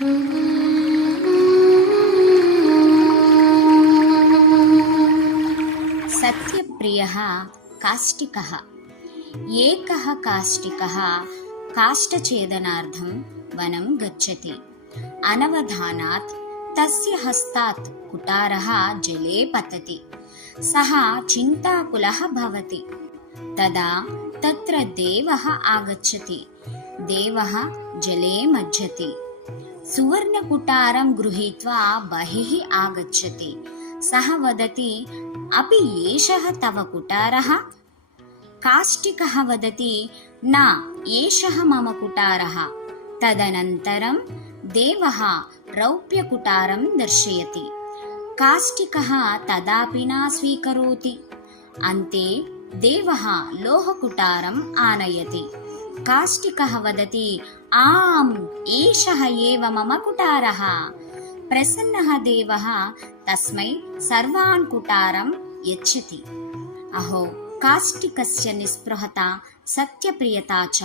सत्यप्रियः काष्टिकः। एकः काष्टिकः काष्ठछेदनार्थं वनं गच्छति। अनवधानात् तस्य हस्तात् कुटारः जले पतति। सः चिन्ताकुलः भवति। तदा तत्र देवः आगच्छति। देवः जले मज्जति। सुवर्णकुटारं गृहीत्वा बहिः आगच्छति। सः वदति, अपि एषः तव कुटारः? काष्टिकः वदति, न, एषः मम कुटारः। तदनन्तरं देवः रौप्यकुटारं दर्शयति। काष्टिकः तदापि न स्वीकरोति। अन्ते देवः लोहकुटारम् आनयति। काष्टिकः वदति, आम्, एषः एव मम कुटारः। प्रसन्नः देवः तस्मै सर्वान् कुटारं यच्छति। अहो, काष्टिकस्य निस्पृहता, सत्यप्रियता च